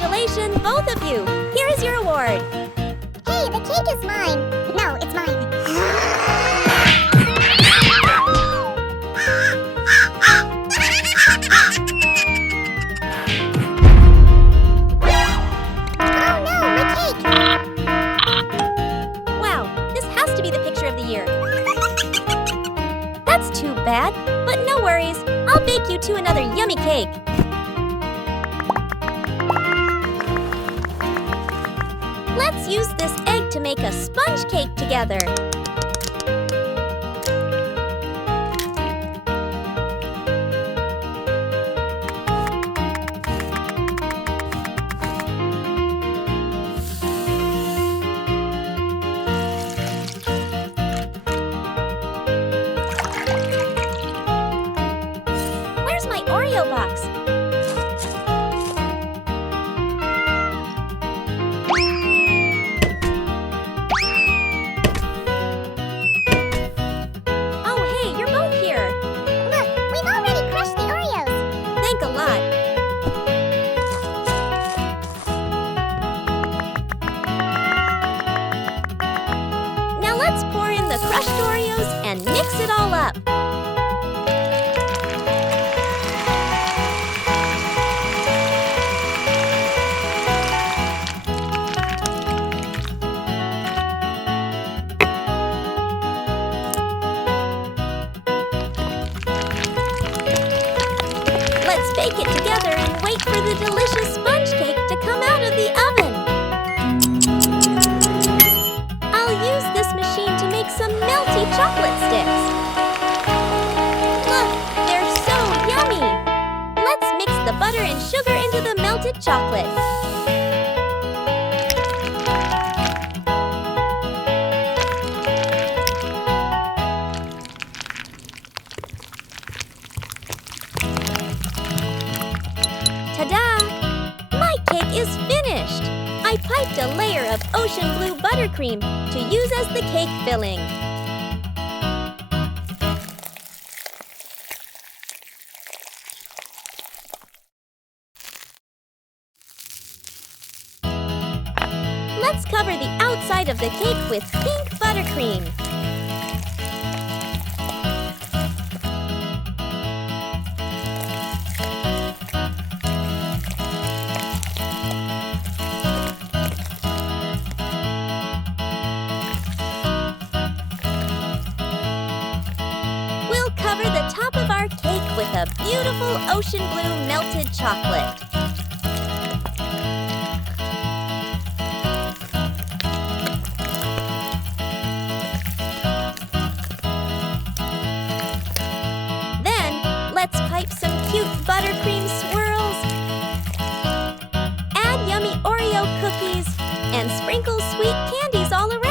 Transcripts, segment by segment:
Congratulations, both of you! Here is your award! Hey, the cake is mine! No, it's mine. Oh no, my cake! Wow, this has to be the picture of the year. That's too bad, but no worries. I'll bake you two another yummy cake. Let's use this egg to make a sponge cake together. Where's my Oreo box? A lot. Now let's pour in the crushed Oreos and mix it all up. Let's bake it together and wait for the delicious sponge cake to come out of the oven. I'll use this machine to make some melty chocolate sticks. Look, they're so yummy! Let's mix the butter and sugar into the melted chocolate. Ta-da! My cake is finished! I piped a layer of ocean blue buttercream to use as the cake filling. Let's cover the outside of the cake with pink buttercream. Cover the top of our cake with a beautiful ocean blue melted chocolate. Then, let's pipe some cute buttercream swirls, add yummy Oreo cookies, and sprinkle sweet candies all around.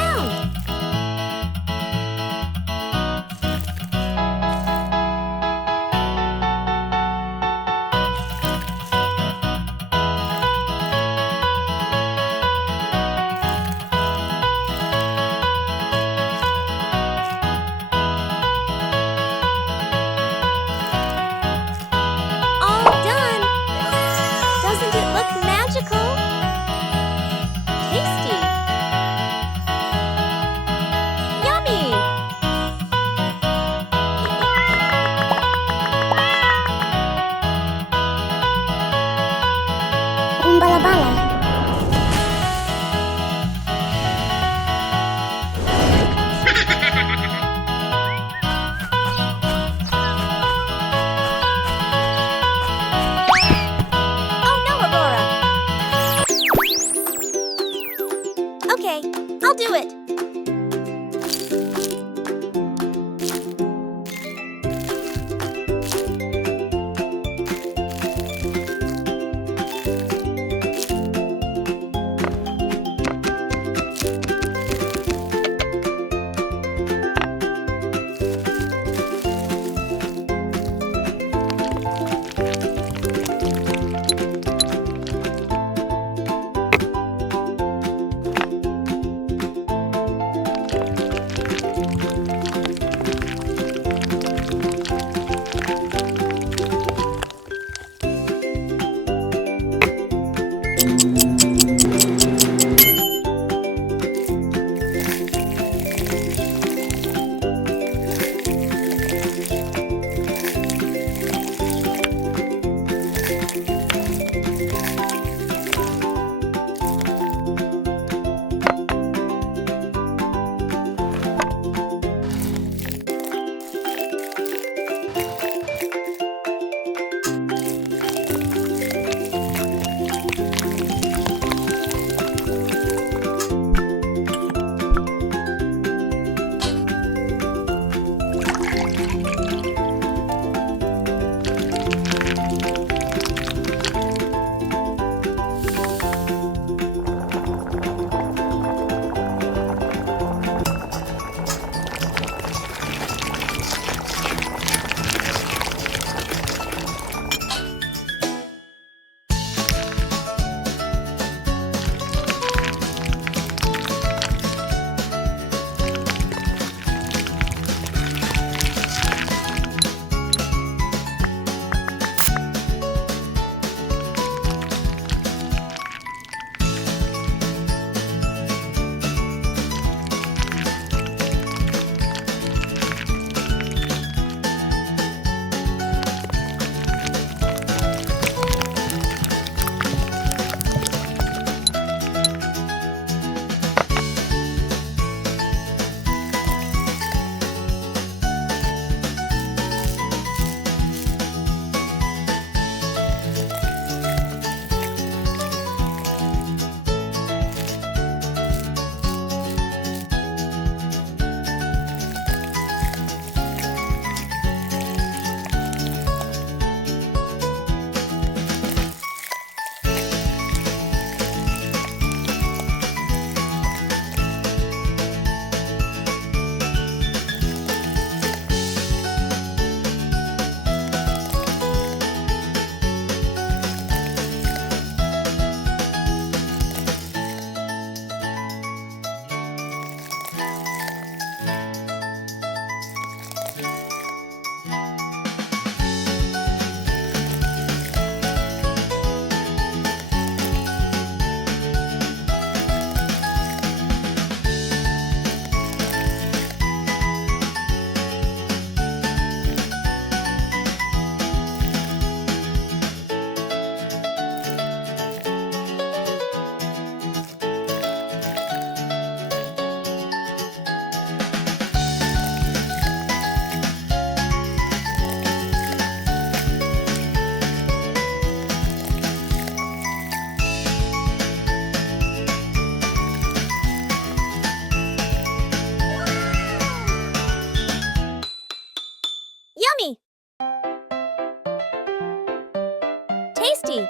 tasty!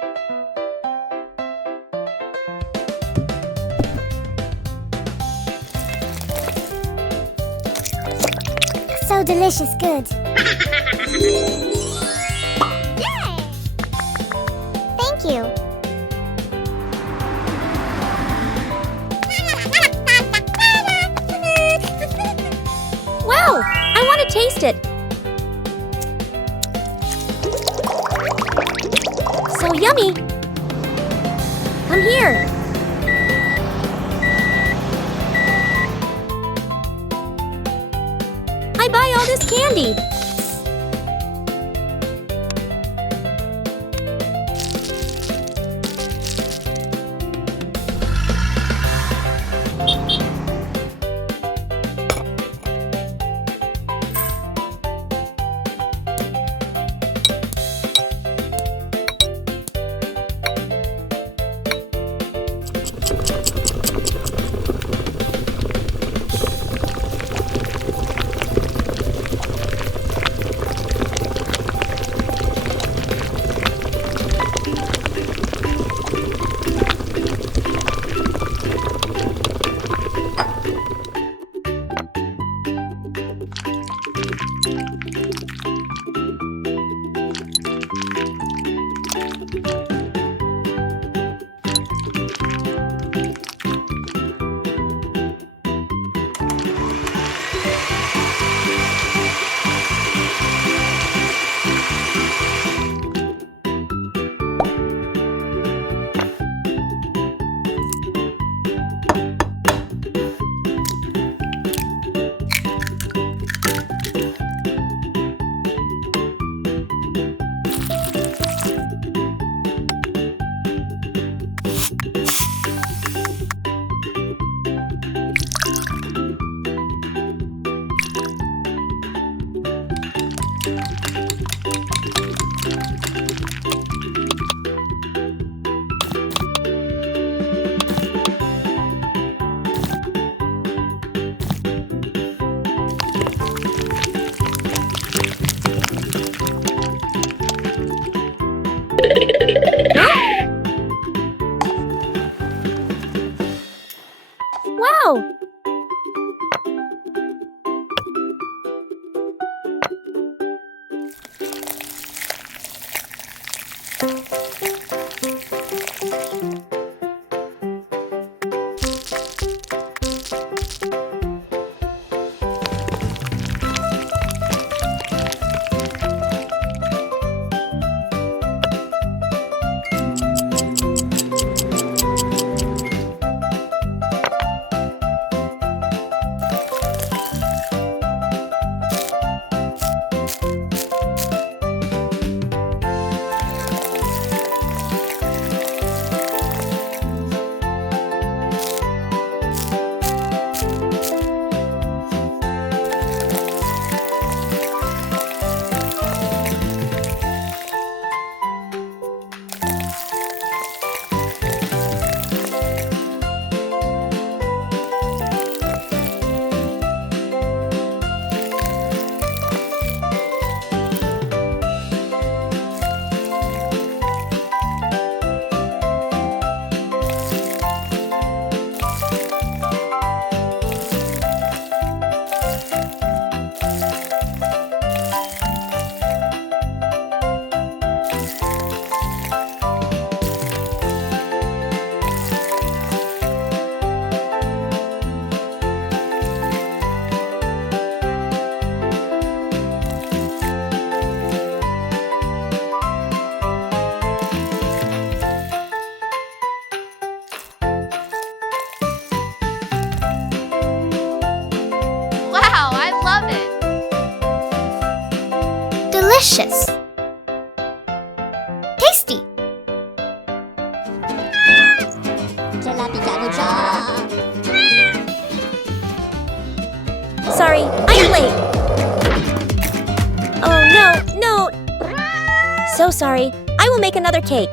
So delicious good. Thank you. Wow! I want to taste it! So yummy! Come here! I buy all this candy! Wow! Delicious! Tasty! Sorry, I'm late! Oh no, no! So sorry. I will make another cake.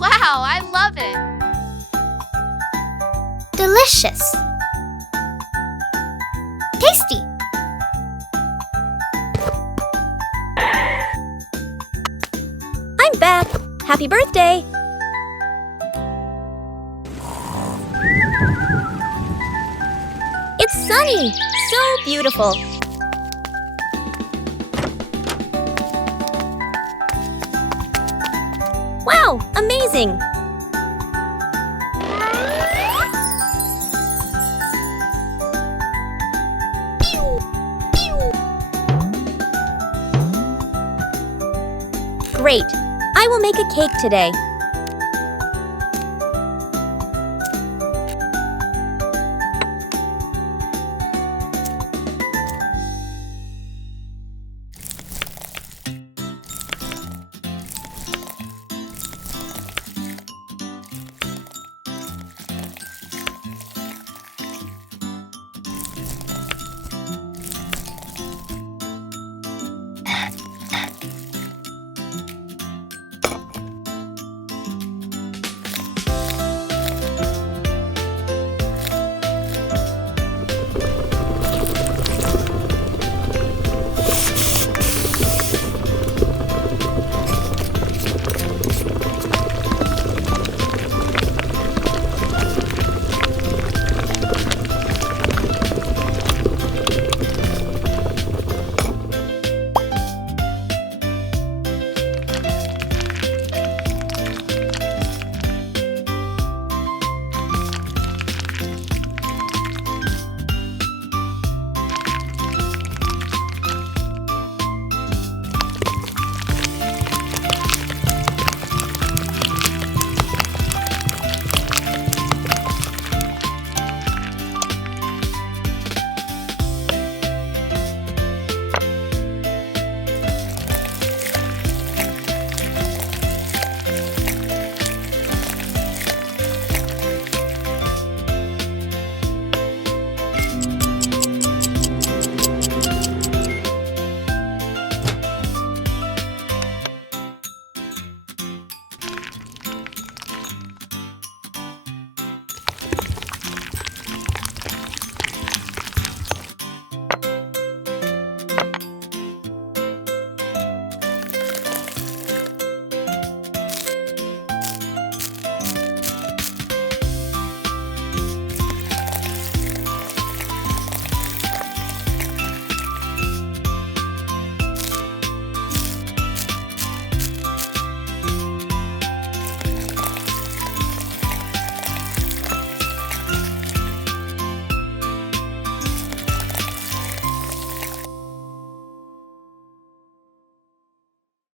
Wow, I love it! Delicious. Tasty. I'm back. Happy birthday! It's sunny! So beautiful! Wow! Amazing! Great! I will make a cake today.